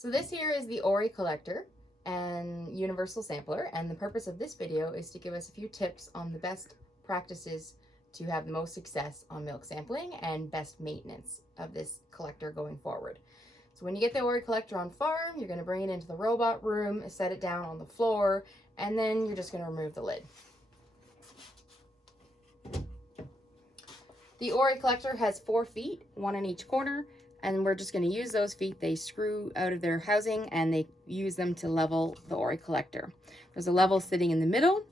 So this here is the Ori collector and universal sampler, and the purpose of this video is to give us a few tips on the best practices to have the most success on milk sampling and best maintenance of this collector going forward. So when you get the Ori collector on farm, you're going to bring it into the robot room, set it down on the floor, and then you're just going to remove the lid. The Ori collector has 4 feet, 1 in each corner, and we're just going to use those feet. They screw out of their housing and they use them to level the Ori collector. There's a level sitting in the middle.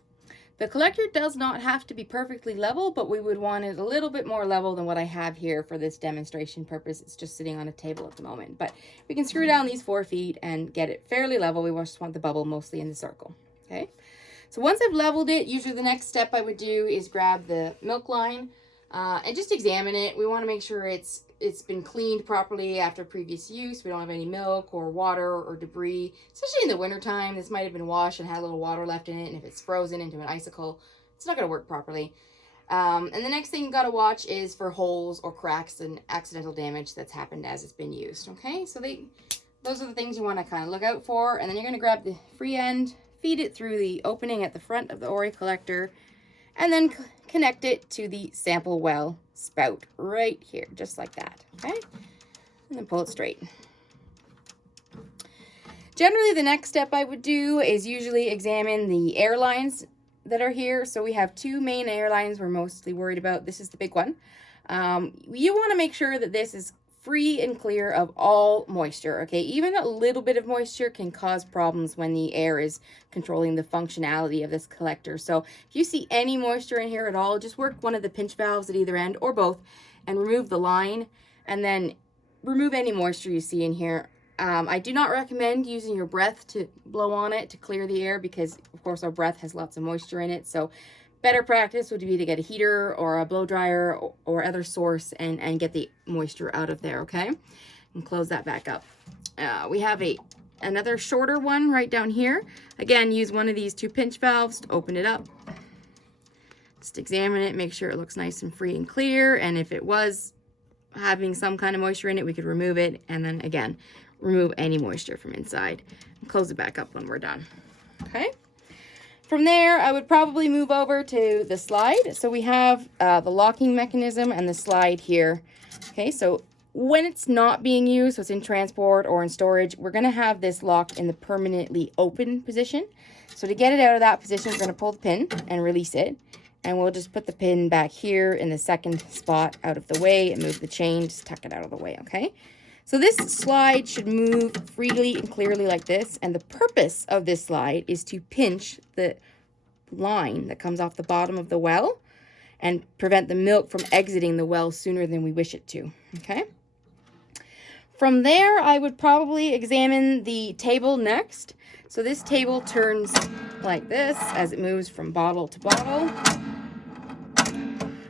The collector does not have to be perfectly level, but we would want it a little bit more level than what I have here for this demonstration purpose. It's just sitting on a table at the moment, but we can screw down these 4 feet and get it fairly level. We just want the bubble mostly in the circle. Okay, so once I've leveled it, usually the next step I would do is grab the milk line and just examine it. We want to make sure it's been cleaned properly after previous use. We don't have any milk or water or debris, especially in the wintertime. This might have been washed and had a little water left in it, and if it's frozen into an icicle, it's not going to work properly. And the next thing you got to watch is for holes or cracks and accidental damage that's happened as it's been used. Okay, so those are the things you want to kind of look out for. And then you're going to grab the free end, feed it through the opening at the front of the Ori collector, and then connect it to the sample well spout right here, just like that, okay? And then pull it straight. Generally, the next step I would do is usually examine the air lines that are here. So we have 2 main air lines we're mostly worried about. This is the big one. You want to make sure that this is free and clear of all moisture, okay? Even a little bit of moisture can cause problems when the air is controlling the functionality of this collector. So if you see any moisture in here at all, just work one of the pinch valves at either end or both and remove the line, and then remove any moisture you see in here. I do not recommend using your breath to blow on it to clear the air because, of course, our breath has lots of moisture in it. So better practice would be to get a heater or a blow dryer or other source and get the moisture out of there, okay? And close that back up. We have another shorter one right down here. Again, use one of these 2 pinch valves to open it up. Just examine it, make sure it looks nice and free and clear. And if it was having some kind of moisture in it, we could remove it. And then again, remove any moisture from inside. And close it back up when we're done, okay? From there, I would probably move over to the slide. So we have the locking mechanism and the slide here. Okay, so when it's not being used, so it's in transport or in storage, we're going to have this locked in the permanently open position. So to get it out of that position, we're going to pull the pin and release it. And we'll just put the pin back here in the second spot out of the way and move the chain, just tuck it out of the way, okay? So this slide should move freely and clearly like this, and the purpose of this slide is to pinch the line that comes off the bottom of the well and prevent the milk from exiting the well sooner than we wish it to, okay? From there, I would probably examine the table next. So this table turns like this as it moves from bottle to bottle.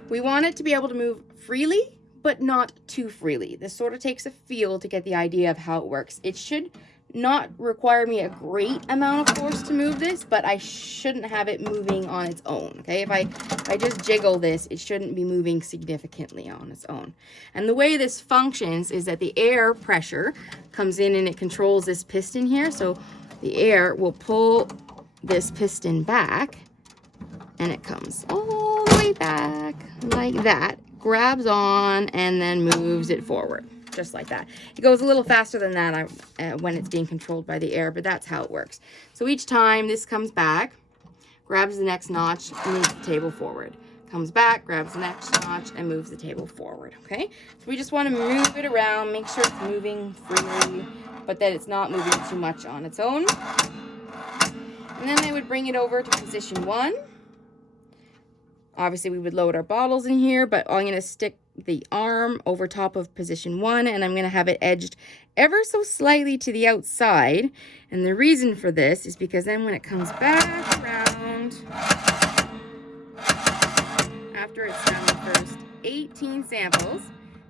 We want it to be able to move freely, but not too freely. This sort of takes a feel to get the idea of how it works. It should not require me a great amount of force to move this, but I shouldn't have it moving on its own, okay? If I just jiggle this, it shouldn't be moving significantly on its own. And the way this functions is that the air pressure comes in and it controls this piston here. So the air will pull this piston back, and it comes all the way back like that, grabs on, and then moves it forward, just like that. It goes a little faster than that when it's being controlled by the air, but that's how it works. So each time this comes back, grabs the next notch, and moves the table forward. Comes back, grabs the next notch, and moves the table forward, okay? So we just want to move it around, make sure it's moving freely, but that it's not moving too much on its own. And then I would bring it over to position 1. Obviously, we would load our bottles in here, but I'm going to stick the arm over top of position 1, and I'm going to have it edged ever so slightly to the outside. And the reason for this is because then when it comes back around, after it's done the first 18 samples,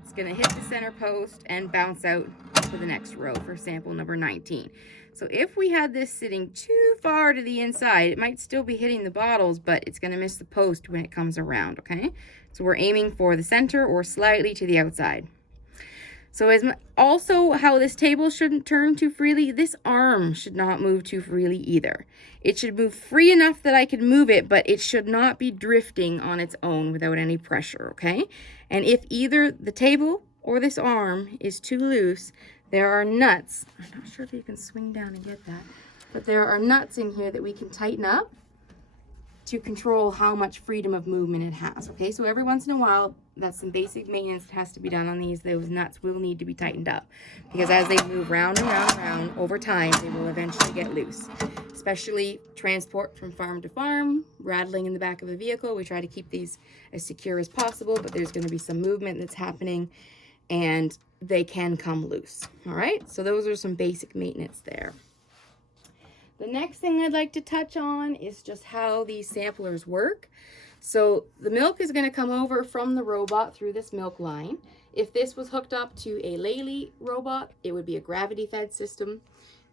it's going to hit the center post and bounce out to the next row for sample number 19. So if we had this sitting too far to the inside, it might still be hitting the bottles, but it's going to miss the post when it comes around, okay? So we're aiming for the center or slightly to the outside. So as also how this table shouldn't turn too freely, this arm should not move too freely either. It should move free enough that I can move it, but it should not be drifting on its own without any pressure, okay? And if either the table or this arm is too loose, there are nuts. I'm not sure if you can swing down and get that, but there are nuts in here that we can tighten up to control how much freedom of movement it has, okay? So every once in a while, that's some basic maintenance that has to be done on these. Those nuts will need to be tightened up because as they move round and round and round over time, they will eventually get loose. Especially transport from farm to farm, rattling in the back of a vehicle. We try to keep these as secure as possible, but there's going to be some movement that's happening and they can come loose, all right? So those are some basic maintenance there. The next thing I'd like to touch on is just how these samplers work. So the milk is going to come over from the robot through this milk line. If this was hooked up to a Lely robot, it would be a gravity fed system.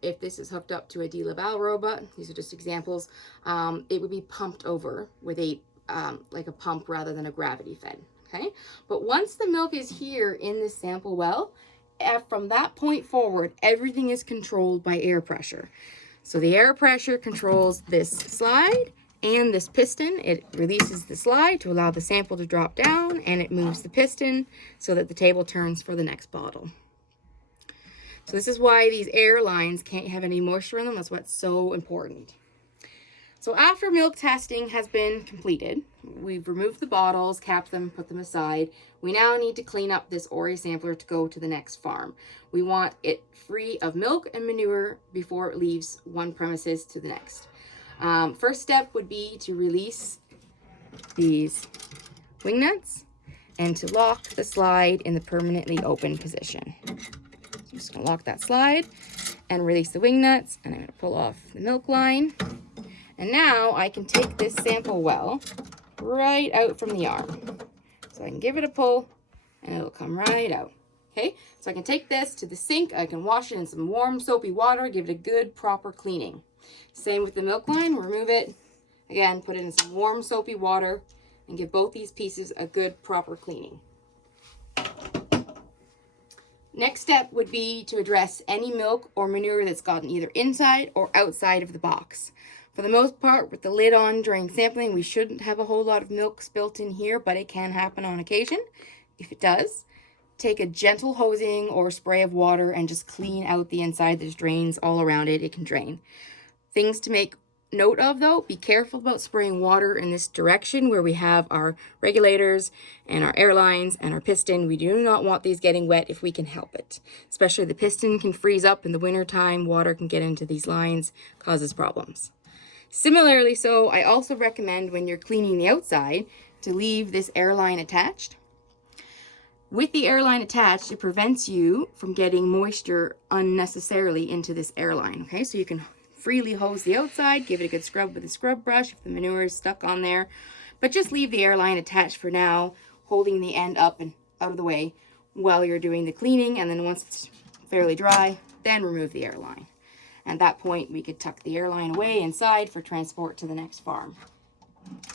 If this is hooked up to a DeLaval robot, these are just examples, it would be pumped over with a like a pump rather than a gravity fed. Okay, but once the milk is here in this sample well, from that point forward, everything is controlled by air pressure. So the air pressure controls this slide and this piston. It releases the slide to allow the sample to drop down, and it moves the piston so that the table turns for the next bottle. So this is why these air lines can't have any moisture in them. That's what's so important. So after milk testing has been completed, we've removed the bottles, capped them, put them aside. We now need to clean up this Ori sampler to go to the next farm. We want it free of milk and manure before it leaves one premises to the next. First step would be to release these wing nuts and to lock the slide in the permanently open position. So I'm just going to lock that slide and release the wing nuts, and I'm going to pull off the milk line. And now I can take this sample well right out from the arm. So I can give it a pull and it'll come right out. Okay, so I can take this to the sink. I can wash it in some warm soapy water, give it a good proper cleaning. Same with the milk line, remove it. Again, put it in some warm soapy water and give both these pieces a good proper cleaning. Next step would be to address any milk or manure that's gotten either inside or outside of the box. For the most part, with the lid on during sampling, we shouldn't have a whole lot of milk spilt in here, but it can happen on occasion. If it does, take a gentle hosing or spray of water and just clean out the inside. There's drains all around it. It can drain. Things to make note of, though, be careful about spraying water in this direction where we have our regulators and our air lines and our piston. We do not want these getting wet if we can help it. Especially the piston can freeze up in the winter time. Water can get into these lines, causes problems. Similarly, so I also recommend when you're cleaning the outside to leave this airline attached. With the airline attached, it prevents you from getting moisture unnecessarily into this airline. Okay, so you can freely hose the outside, give it a good scrub with a scrub brush if the manure is stuck on there, but just leave the airline attached for now, holding the end up and out of the way while you're doing the cleaning, and then once it's fairly dry, then remove the airline. At that point, we could tuck the airline away inside for transport to the next farm.